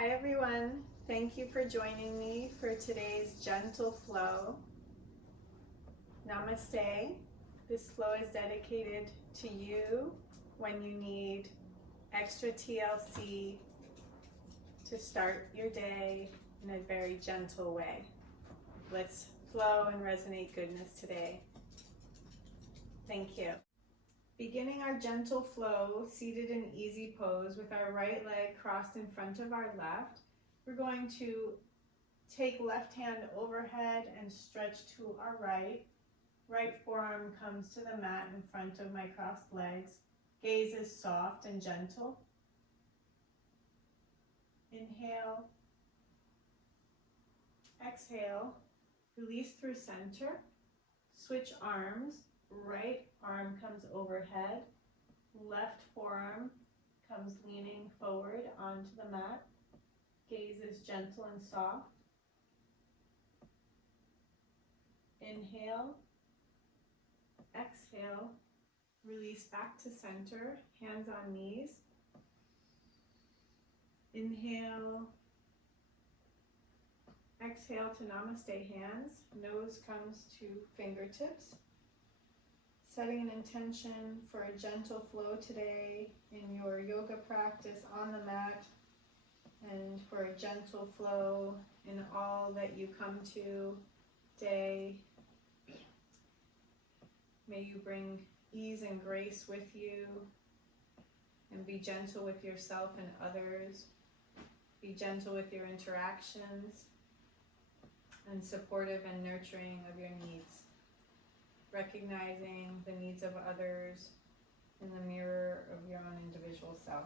Hi everyone, thank you for joining me for today's gentle flow. Namaste. This flow is dedicated to you when you need extra TLC to start your day in a very gentle way. Let's flow and resonate goodness today. Thank you. Beginning our gentle flow, seated in easy pose with our right leg crossed in front of our left, we're going to take left hand overhead and stretch to our right. Right forearm comes to the mat in front of my crossed legs. Gaze is soft and gentle. Inhale. Exhale. Release through center. Switch arms. Right arm comes overhead, left forearm comes leaning forward onto the mat. Gaze is gentle and soft. Inhale, exhale, release back to center, hands on knees. Inhale, exhale to namaste hands, nose comes to fingertips. Setting an intention for a gentle flow today in your yoga practice on the mat and for a gentle flow in all that you come to day. May you bring ease and grace with you and be gentle with yourself and others. Be gentle with your interactions and supportive and nurturing of your needs. Recognizing the needs of others in the mirror of your own individual self.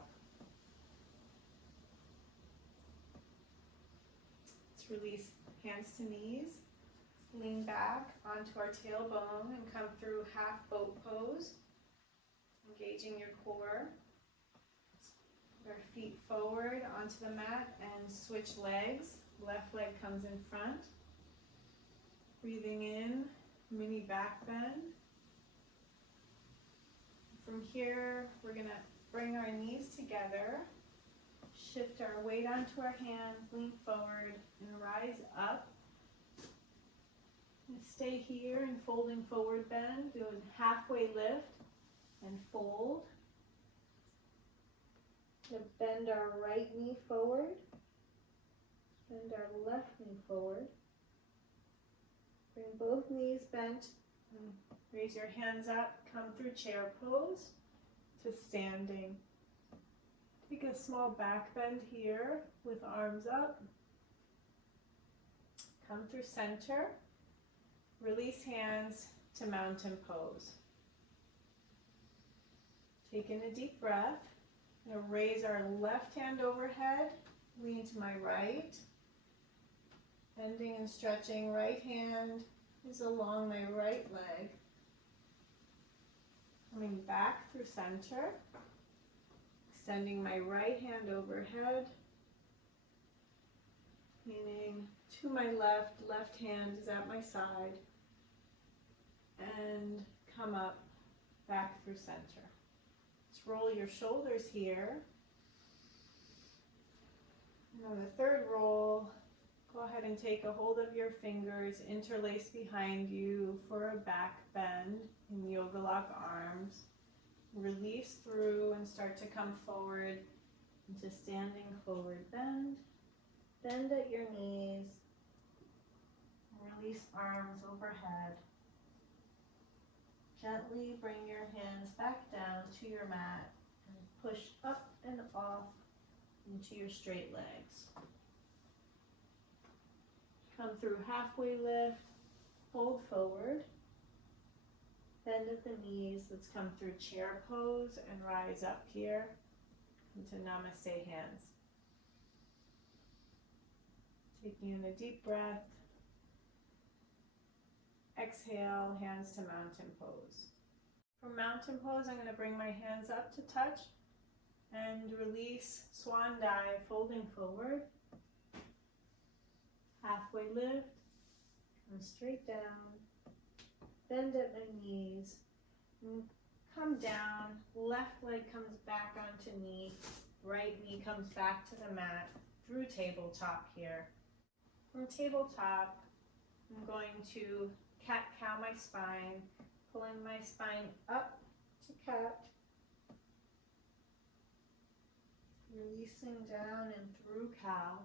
Let's release hands to knees. Lean back onto our tailbone and come through half boat pose. Engaging your core. Put our feet forward onto the mat and switch legs. Left leg comes in front. Breathing in. Mini back bend. From here, we're going to bring our knees together, shift our weight onto our hands, lean forward, and rise up. And stay here in folding forward bend, doing halfway lift and fold. To bend our right knee forward, bend our left knee forward. Bring both knees bent, and raise your hands up, come through chair pose to standing. Take a small back bend here with arms up. Come through center, release hands to mountain pose. Take in a deep breath, and raise our left hand overhead, lean to my right. Bending and stretching, right hand is along my right leg. Coming back through center, extending my right hand overhead, leaning to my left, left hand is at my side, and come up, back through center. Let's roll your shoulders here. And on the third roll, go ahead and take a hold of your fingers, interlace behind you for a back bend in yoga lock arms. Release through and start to come forward into standing forward bend. Bend at your knees. Release arms overhead. Gently bring your hands back down to your mat and push up and off into your straight legs. Come through halfway lift, fold forward, bend at the knees. Let's come through chair pose and rise up here into namaste hands. Taking in a deep breath. Exhale, hands to mountain pose. From mountain pose, I'm going to bring my hands up to touch and release swan dive, folding forward. Halfway lift, come straight down, bend at my knees, and come down, left leg comes back onto knee, right knee comes back to the mat, through tabletop here. From tabletop, I'm going to cat-cow my spine, pulling my spine up to cat, releasing down and through cow.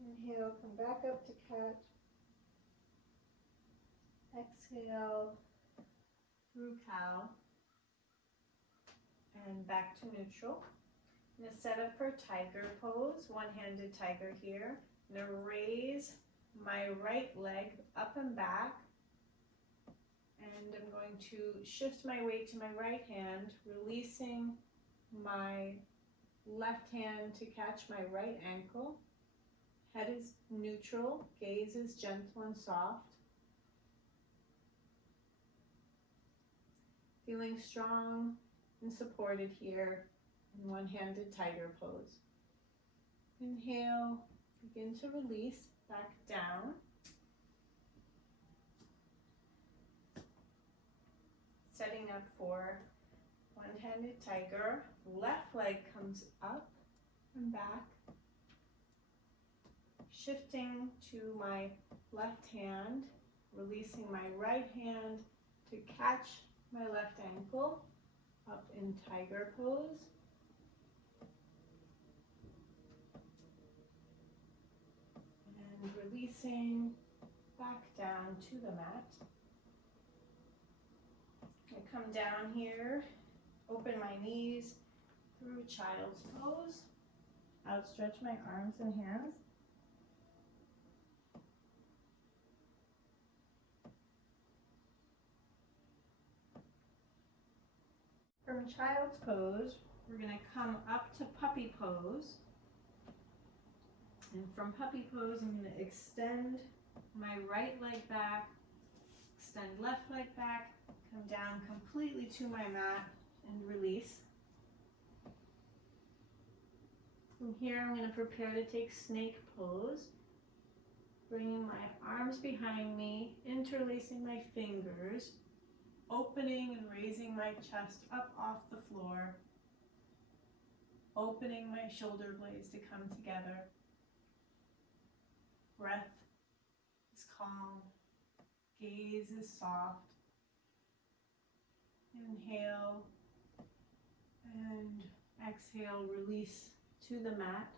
Inhale, come back up to cat. Exhale, through cow, and back to neutral. I'm going to set up for tiger pose, one-handed tiger here. I'm going to raise my right leg up and back, and I'm going to shift my weight to my right hand, releasing my left hand to catch my right ankle. Head is neutral, gaze is gentle and soft. Feeling strong and supported here in one-handed tiger pose. Inhale, begin to release back down. Setting up for one-handed tiger. Left leg comes up and back. Shifting to my left hand, releasing my right hand to catch my left ankle, up in tiger pose. And releasing back down to the mat. I come down here, open my knees through child's pose, outstretch my arms and hands. From child's pose, we're going to come up to puppy pose. And from puppy pose, I'm going to extend my right leg back, extend left leg back, come down completely to my mat and release. From here, I'm going to prepare to take snake pose, bringing my arms behind me, interlacing my fingers, opening and raising my chest up off the floor, opening my shoulder blades to come together. Breath is calm, gaze is soft. Inhale and exhale, release to the mat.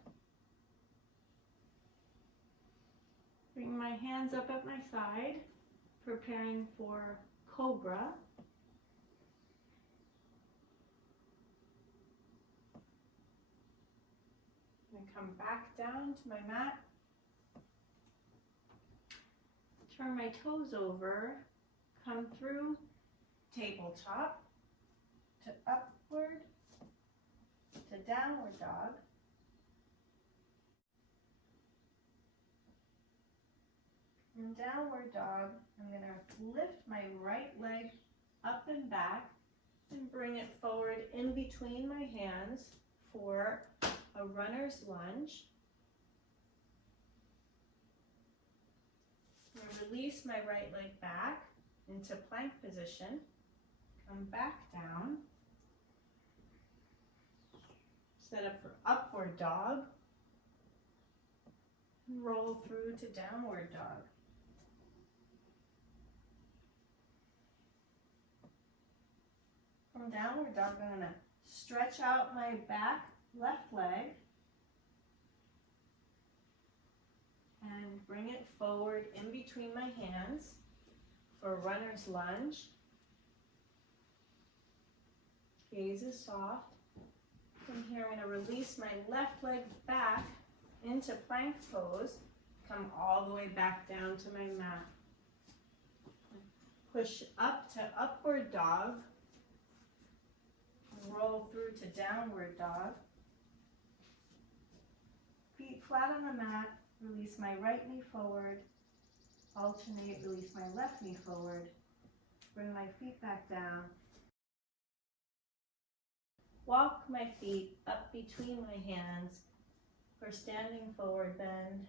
Bring my hands up at my side, preparing for cobra. And come back down to my mat. Turn my toes over, come through tabletop to upward to downward dog. In downward dog, I'm going to lift my right leg up and back and bring it forward in between my hands for a runner's lunge. I'm going to release my right leg back into plank position. Come back down. Set up for upward dog. Roll through to downward dog. From downward dog, I'm going to stretch out my back left leg and bring it forward in between my hands for runner's lunge. Gaze is soft. From here, I'm going to release my left leg back into plank pose. Come all the way back down to my mat. Push up to upward dog. Roll through to downward dog. Feet flat on the mat. Release my right knee forward. Alternate, release my left knee forward. Bring my feet back down. Walk my feet up between my hands for standing forward bend.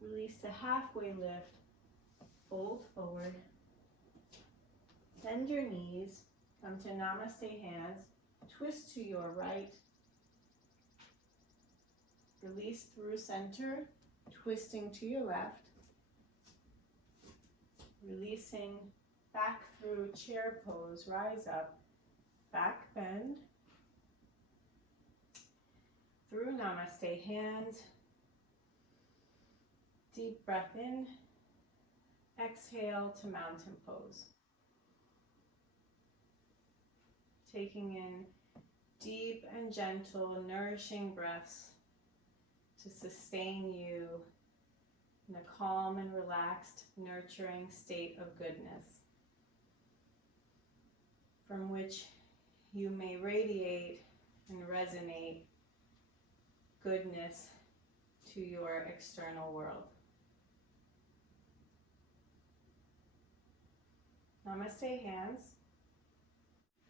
Release the halfway lift. Fold forward. Bend your knees. Come to namaste hands. twist to your right, release through center, twisting to your left, releasing back through chair pose, rise up, back bend, through namaste hands, deep breath in, exhale to mountain pose. Taking in deep and gentle, nourishing breaths to sustain you in a calm and relaxed, nurturing state of goodness, from which you may radiate and resonate goodness to your external world. Namaste hands.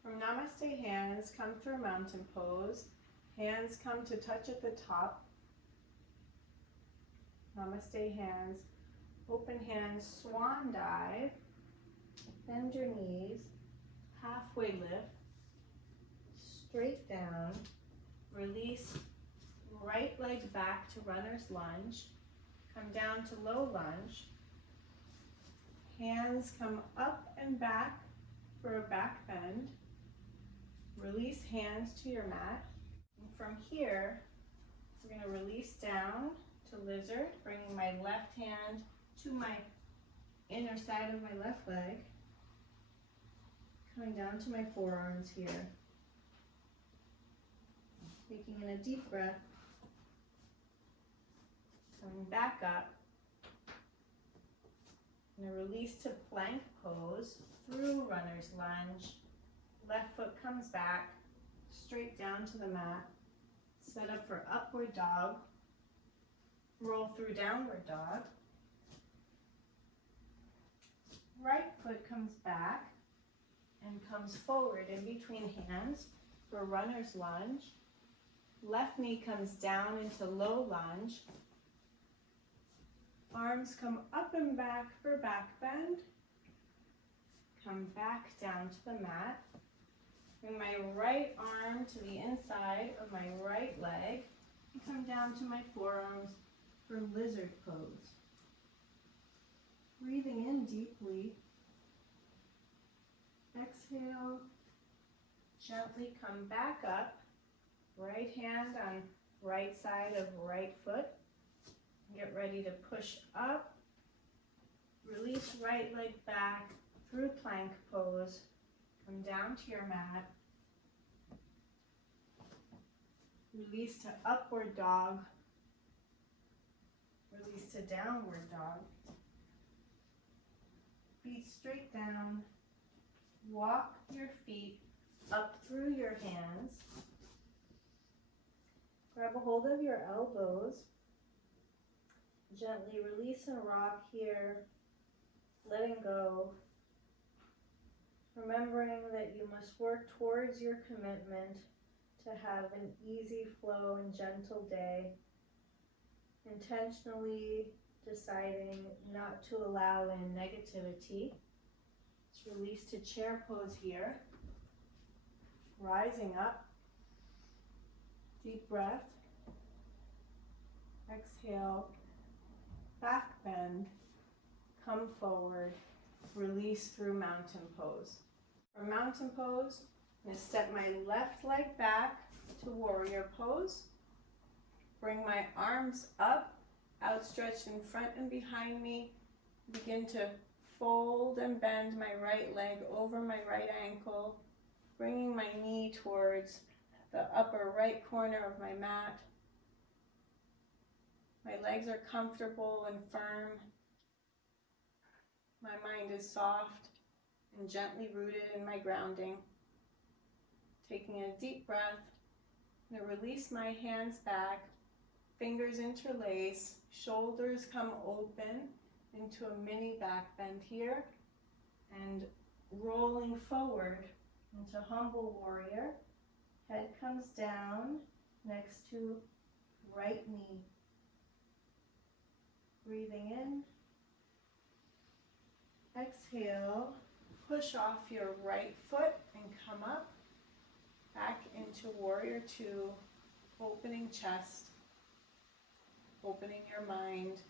From namaste hands, come through mountain pose. Hands come to touch at the top. Namaste hands. Open hands, swan dive. Bend your knees. Halfway lift. Straight down. Release right leg back to runner's lunge. Come down to low lunge. Hands come up and back for a back bend. Release hands to your mat. And from here, we're going to release down to lizard, bringing my left hand to my inner side of my left leg. Coming down to my forearms here. Taking in a deep breath. Coming back up. And a release to plank pose through runner's lunge. Left foot comes back, straight down to the mat. Set up for upward dog. Roll through downward dog. Right foot comes back and comes forward in between hands for runner's lunge. Left knee comes down into low lunge. Arms come up and back for back bend. Come back down to the mat. Bring my right arm to the inside of my right leg. And come down to my forearms for lizard pose. Breathing in deeply. Exhale. Gently come back up. Right hand on right side of right foot. Get ready to push up. Release right leg back through plank pose. Come down to your mat. Release to upward dog. Release to downward dog. Feet straight down. Walk your feet up through your hands. Grab a hold of your elbows. Gently release and rock here, letting go. Remembering that you must work towards your commitment to have an easy flow and gentle day. Intentionally deciding not to allow in negativity. Let's release to chair pose here. Rising up. Deep breath. Exhale. Back bend. Come forward. Release through mountain pose. For mountain pose, I'm going to step my left leg back to warrior pose. Bring my arms up, outstretched in front and behind me. Begin to fold and bend my right leg over my right ankle, bringing my knee towards the upper right corner of my mat. My legs are comfortable and firm. My mind is soft and gently rooted in my grounding. Taking a deep breath, I'm going to release my hands back, fingers interlace, shoulders come open into a mini back bend here, and rolling forward into humble warrior. Head comes down next to right knee. Breathing in. Exhale, push off your right foot and come up. Back into warrior two, opening chest, opening your mind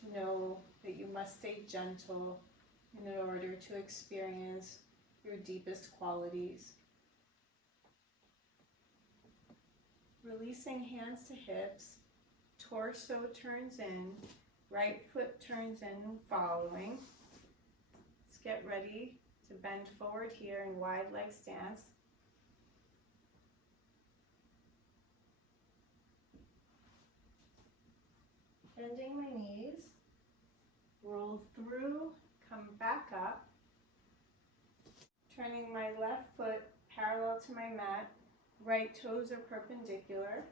to know that you must stay gentle in order to experience your deepest qualities. Releasing hands to hips, torso turns in, right foot turns in, following. Let's get ready to bend forward here in wide leg stance. Bending my knees, roll through, come back up, turning my left foot parallel to my mat, right toes are perpendicular,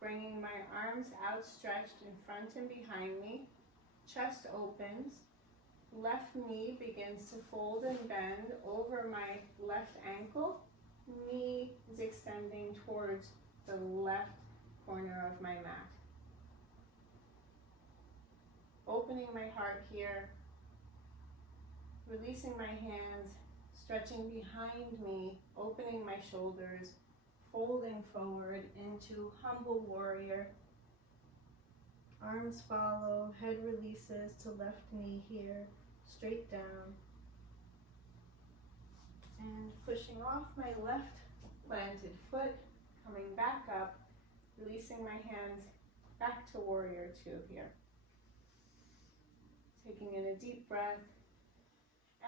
bringing my arms outstretched in front and behind me, chest opens, left knee begins to fold and bend over my left ankle, knee is extending towards the left corner of my mat. Opening my heart here, releasing my hands, stretching behind me, opening my shoulders, folding forward into humble warrior. Arms follow, head releases to left knee here, straight down. And pushing off my left planted foot, coming back up, releasing my hands back to warrior two here. Taking in a deep breath.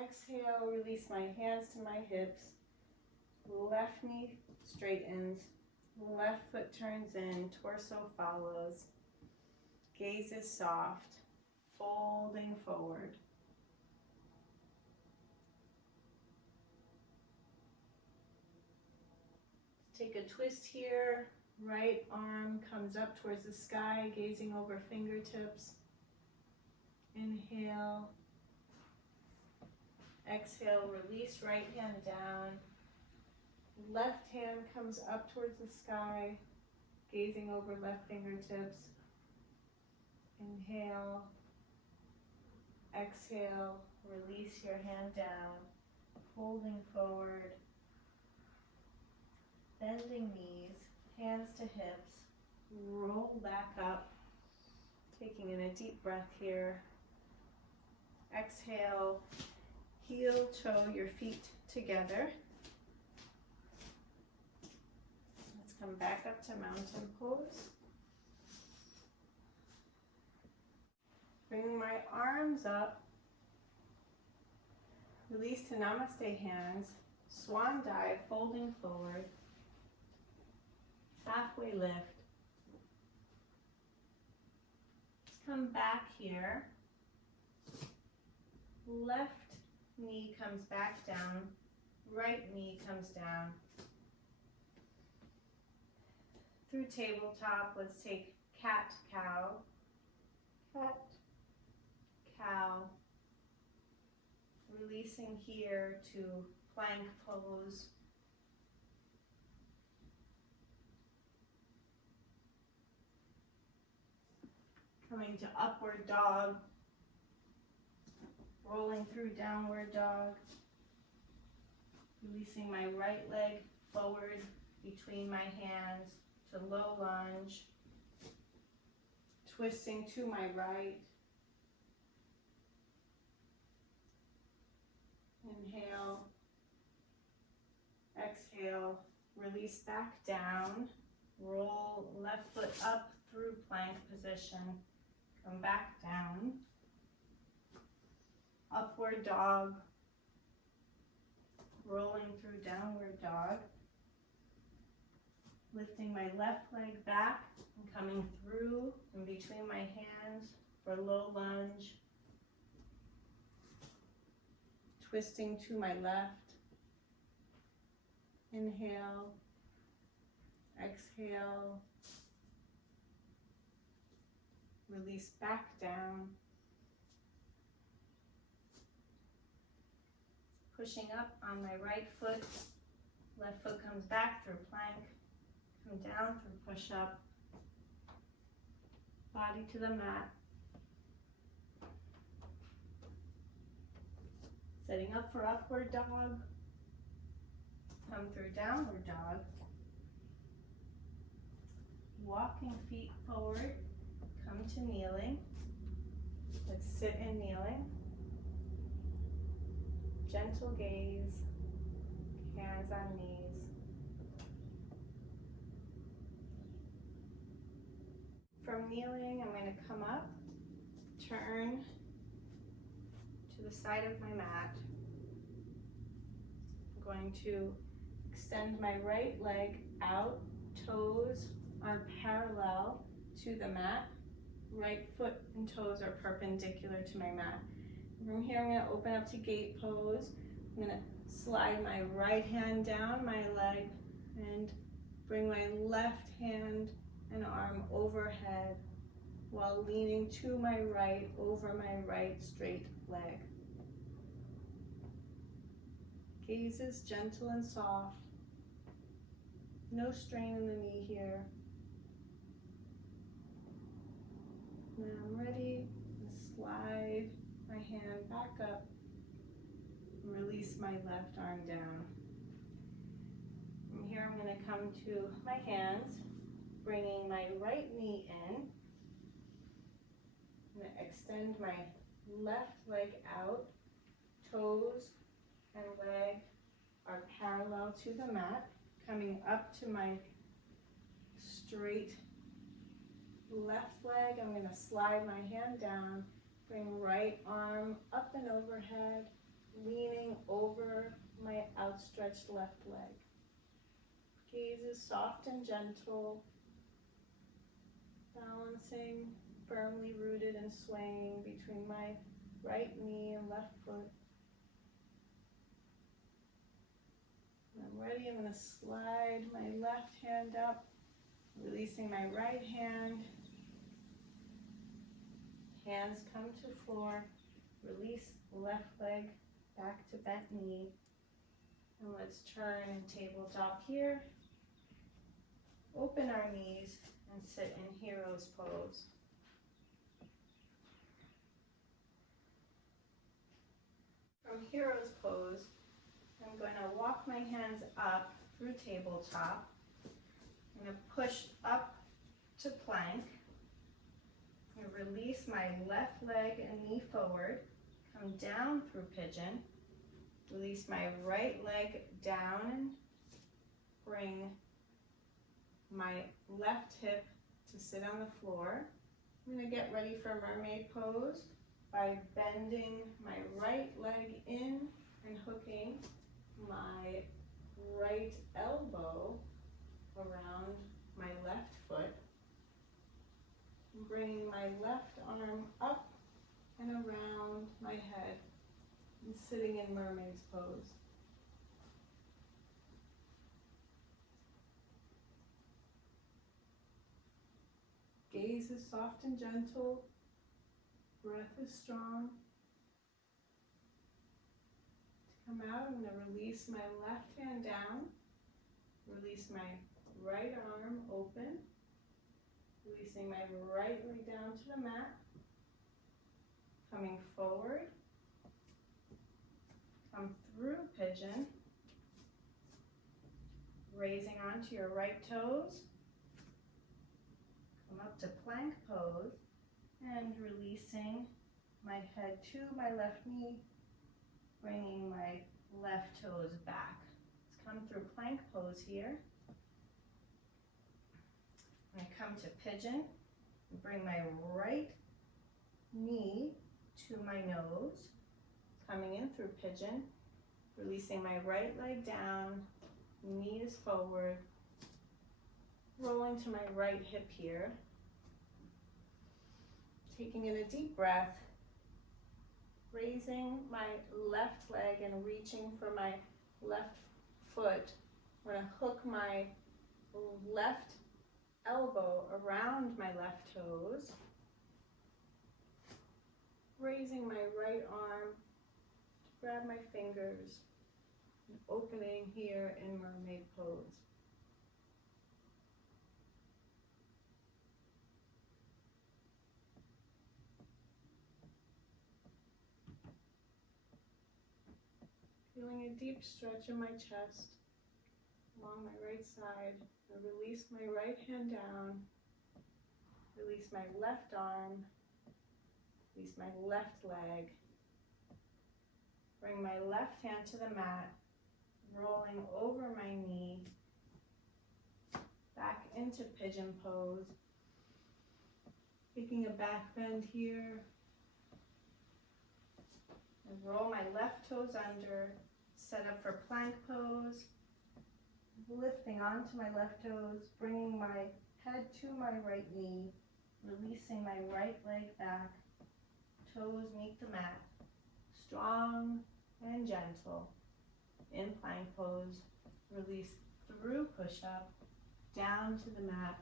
Exhale, release my hands to my hips. Left knee straightens. Left foot turns in, torso follows. Gaze is soft, folding forward. Take a twist here. Right arm comes up towards the sky, gazing over fingertips. Inhale. Exhale, release right hand down. Left hand comes up towards the sky, gazing over left fingertips. Inhale. Exhale, release your hand down, folding forward. Bending knees, hands to hips, roll back up, taking in a deep breath here. Exhale, heel toe your feet together. Let's come back up to mountain pose. Bring my arms up, release to namaste hands, swan dive, folding forward. Halfway lift. Let's come back here. Left knee comes back down. Right knee comes down. Through tabletop, let's take cat, cow. Cat, cow. Releasing here to plank pose. Coming to upward dog, rolling through downward dog, releasing my right leg forward between my hands to low lunge, twisting to my right. Inhale, exhale, release back down, roll left foot up through plank position. Come back down, upward dog, rolling through downward dog, lifting my left leg back and coming through in between my hands for low lunge, twisting to my left, inhale, exhale, release back down, pushing up on my right foot, left foot comes back through plank, come down through push up, body to the mat, setting up for upward dog, come through downward dog, walking feet forward, come to kneeling. Let's sit in kneeling. Gentle gaze, hands on knees. From kneeling, I'm going to come up, turn to the side of my mat. I'm going to extend my right leg out, toes are parallel to the mat. Right foot and toes are perpendicular to my mat. From here, I'm going to open up to gate pose. I'm going to slide my right hand down my leg and bring my left hand and arm overhead while leaning to my right over my right straight leg. Gaze is gentle and soft. No strain in the knee here. Now I'm ready to slide my hand back up and release my left arm down. From here, I'm going to come to my hands, bringing my right knee in. I'm going to extend my left leg out. Toes and leg are parallel to the mat, coming up to my straight left leg. I'm going to slide my hand down, bring right arm up and overhead, leaning over my outstretched left leg. Gaze is soft and gentle, balancing, firmly rooted and swaying between my right knee and left foot. When I'm ready, I'm going to slide my left hand up, releasing my right hand. Hands come to floor, release left leg back to bent knee. And let's turn and tabletop here. Open our knees and sit in hero's pose. From hero's pose, I'm going to walk my hands up through tabletop. I'm going to push up to plank. I'm going to release my left leg and knee forward. Come down through pigeon. Release my right leg down and bring my left hip to sit on the floor. I'm going to get ready for mermaid pose by bending my right leg in and hooking my right elbow around my left foot. Bringing my left arm up and around my head and sitting in mermaid's pose. Gaze is soft and gentle. Breath is strong. To come out, I'm going to release my left hand down. Release my right arm open. Releasing my right leg down to the mat. Coming forward. Come through pigeon. Raising onto your right toes. Come up to plank pose. And releasing my head to my left knee. Bringing my left toes back. Let's come through plank pose here. I come to pigeon and bring my right knee to my nose, coming in through pigeon, releasing my right leg down, knee is forward, rolling to my right hip here, taking in a deep breath, raising my left leg and reaching for my left foot. I'm going to hook my left elbow around my left toes, raising my right arm to grab my fingers, and opening here in mermaid pose. Feeling a deep stretch in my chest along my right side. I release my right hand down, Release my left arm. Release my left leg. Bring my left hand to the mat, rolling over my knee, back into pigeon pose. Taking a back bend here. And roll my left toes under, set up for plank pose. Lifting onto my left toes, bringing my head to my right knee, releasing my right leg back. Toes meet the mat. Strong and gentle. In plank pose, release through push-up, down to the mat.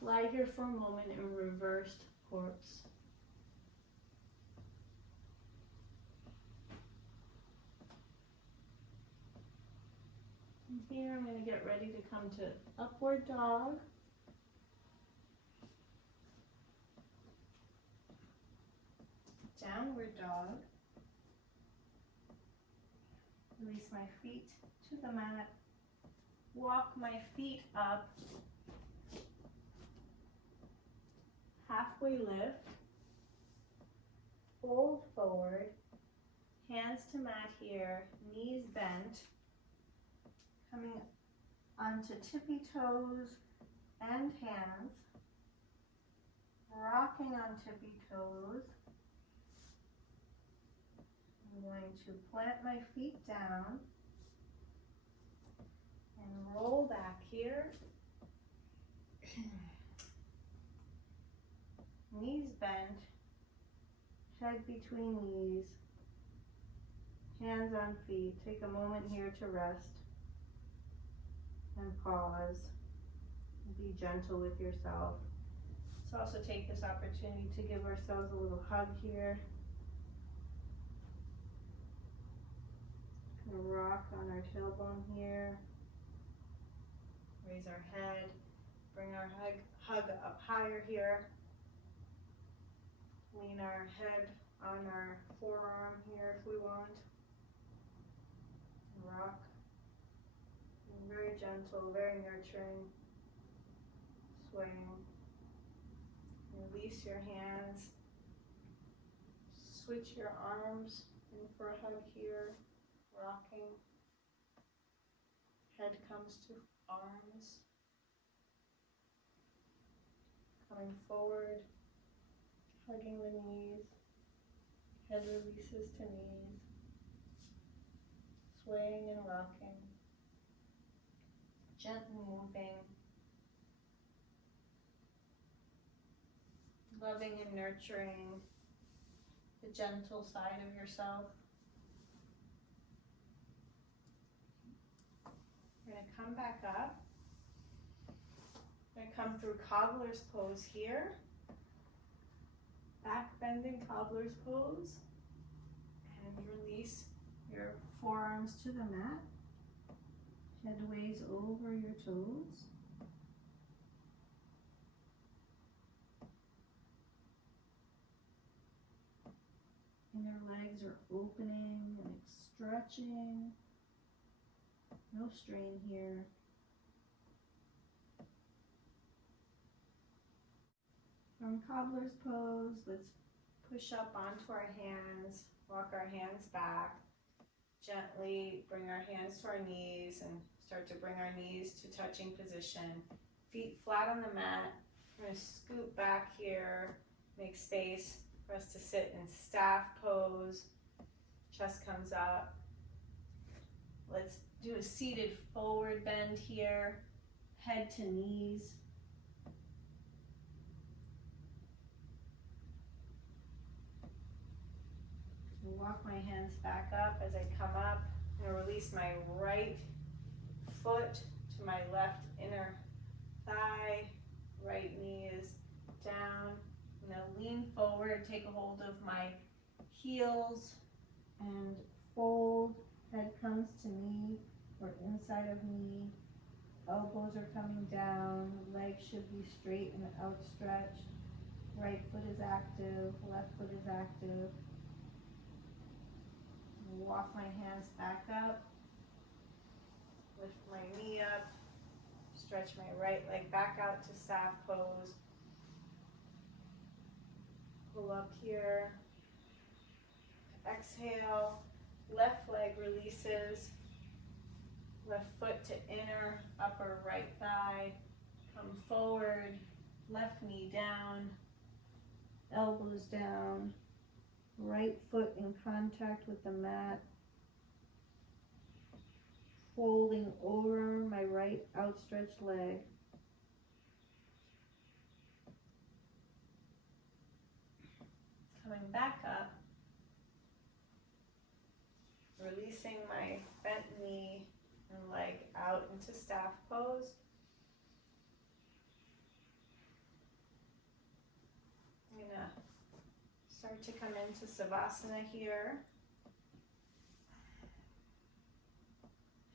Lie here for a moment in reversed corpse. And here I'm going to get ready to come to upward dog. Downward dog. Release my feet to the mat. Walk my feet up. Halfway lift. Fold forward. Hands to mat here. Knees bent. Coming onto tippy toes and hands. Rocking on tippy toes. I'm going to plant my feet down and roll back here. Knees bent, head between knees, hands on feet. Take a moment here to rest and pause. Be gentle with yourself. Let's also take this opportunity to give ourselves a little hug here. Rock on our tailbone here. Raise our head. Bring our hug up higher here. Lean our head on our forearm here if we want. Rock. And very gentle, very nurturing. Swaying. Release your hands. Switch your arms in for a hug here. Rocking. Head comes to arms. Coming forward. Hugging the knees. Head releases to knees. Swaying and rocking. Gently moving. Loving and nurturing the gentle side of yourself. We're going to come back up. We're going to come through cobbler's pose here. Back bending cobbler's pose. And release your forearms to the mat. Head ways over your toes. Inner legs are opening and stretching. No strain here. From cobbler's pose, let's push up onto our hands, walk our hands back. Gently bring our hands to our knees and start to bring our knees to touching position. Feet flat on the mat. We're going to scoot back here, make space for us to sit in staff pose. Chest comes up. Let's do a seated forward bend here, head to knees. Walk my hands back up as I come up. I'm going to release my right foot to my left inner thigh. Right knee is down. I'm going to lean forward, take a hold of my heels and fold. Head comes to knee or inside of knee. Elbows are coming down. Legs should be straight and outstretched. Right foot is active. Left foot is active. Walk my hands back up. Lift my knee up. Stretch my right leg back out to staff pose. Pull up here. Exhale. Left leg releases. Left foot to inner upper right thigh. Come forward. Left knee down. Elbows down. Right foot in contact with the mat. Folding over my right outstretched leg. Coming back up. Releasing my bent knee and leg out into staff pose. I'm going to start to come into Savasana here.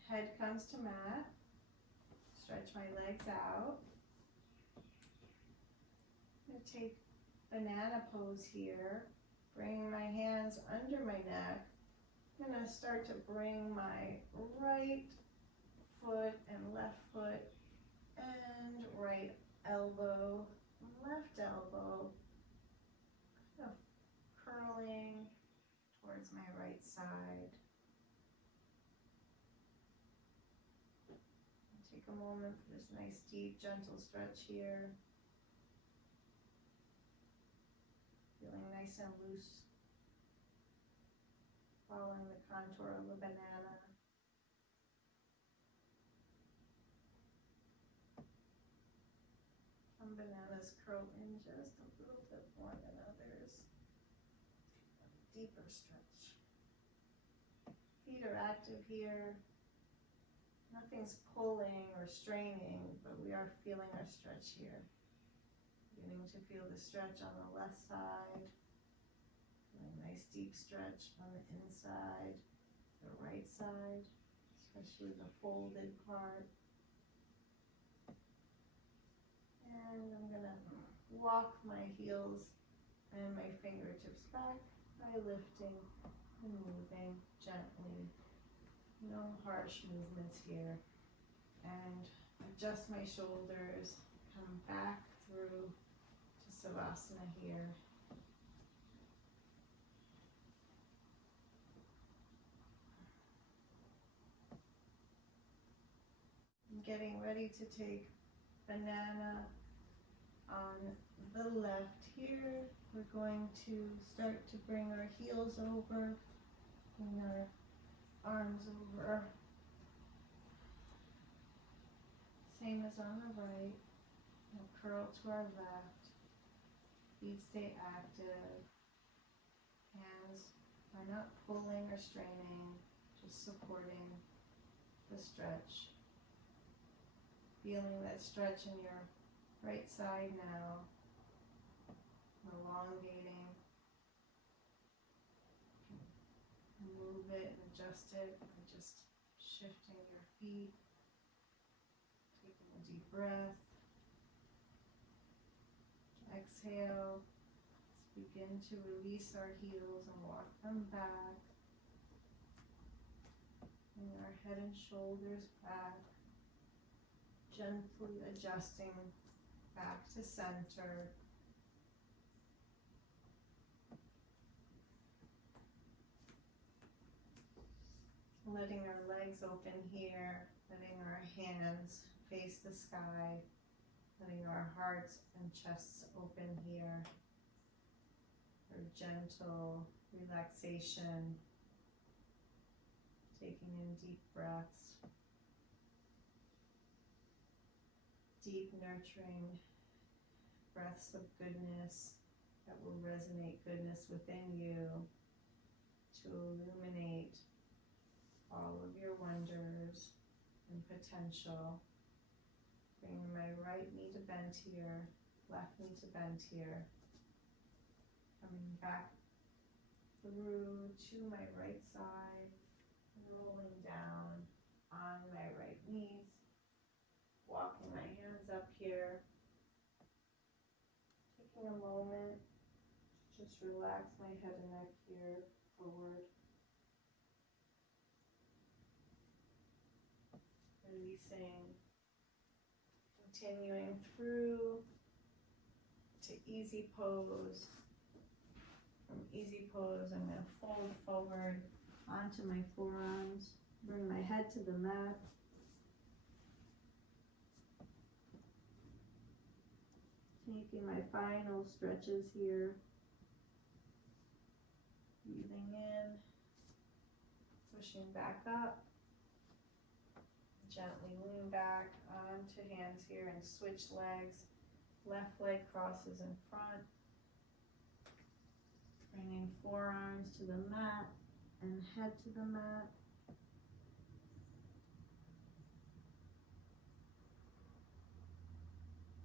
Head comes to mat. Stretch my legs out. I'm going to take banana pose here. Bring my hands under my neck. I'm going to start to bring my right foot and left foot and right elbow, left elbow, kind of curling towards my right side. Take a moment for this nice, deep, gentle stretch here. Feeling nice and loose. Following the contour of a banana. Some bananas curl in just a little bit more than others. Deeper stretch. Feet are active here. Nothing's pulling or straining, but we are feeling our stretch here. Beginning to feel the stretch on the left side. Feeling a nice deep stretch on the inside, the right side, especially the folded part. And I'm going to walk my heels and my fingertips back by lifting and moving gently. No harsh movements here. And adjust my shoulders, come back through to Savasana here. I'm getting ready to take banana on the left here. We're going to start to bring our heels over, bring our arms over. Same as on the right. We'll curl to our left. Feet stay active. Hands are not pulling or straining, just supporting the stretch. Feeling that stretch in your right side now. Elongating. Move it and adjust it by just shifting your feet. Taking a deep breath. Exhale. Let's begin to release our heels and walk them back. Bring our head and shoulders back. Gently adjusting back to center. Letting our legs open here, letting our hands face the sky, letting our hearts and chests open here for gentle relaxation, taking in deep breaths, deep nurturing breaths of goodness that will resonate goodness within you to illuminate all of your wonders and potential. Bringing my right knee to bend here, left knee to bend here. Coming back through to my right side, rolling down on my right knees, walking my hands up here. Taking a moment to just relax my head and neck here, forward. Releasing Continuing through to easy pose. From easy pose, I'm going to fold forward onto my forearms, bring my head to the mat. Taking my final stretches here. Breathing in, pushing back up. Gently lean back onto hands here and switch legs. Left leg crosses in front. Bringing forearms to the mat and head to the mat.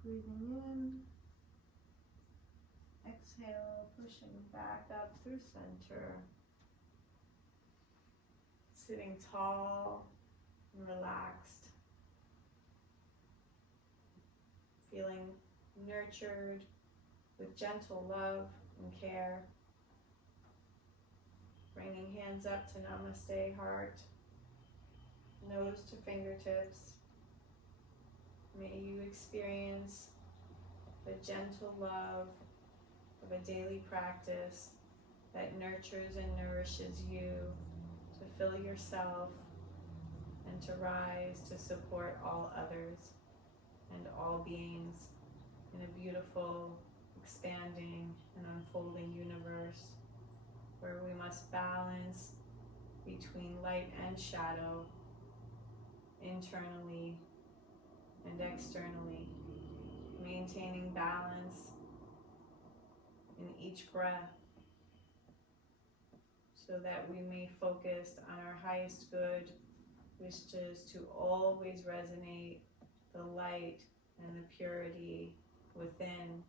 Breathing in. Exhale, pushing back up through center. Sitting tall and relaxed. Feeling nurtured with gentle love and care. Bringing hands up to Namaste heart, nose to fingertips. May you experience the gentle love of a daily practice that nurtures and nourishes you to fill yourself and to rise to support all others and all beings in a beautiful, expanding, and unfolding universe where we must balance between light and shadow, internally and externally, maintaining balance in each breath so that we may focus on our highest good, which is to always resonate the light and the purity within,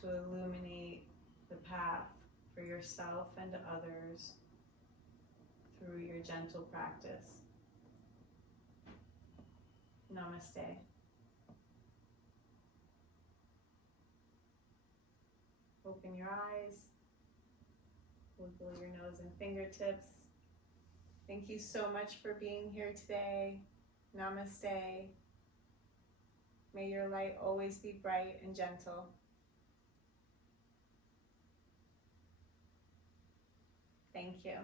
to illuminate the path for yourself and others through your gentle practice. Namaste. Open your eyes, wiggle your nose and fingertips. Thank you so much for being here today. Namaste. May your light always be bright and gentle. Thank you.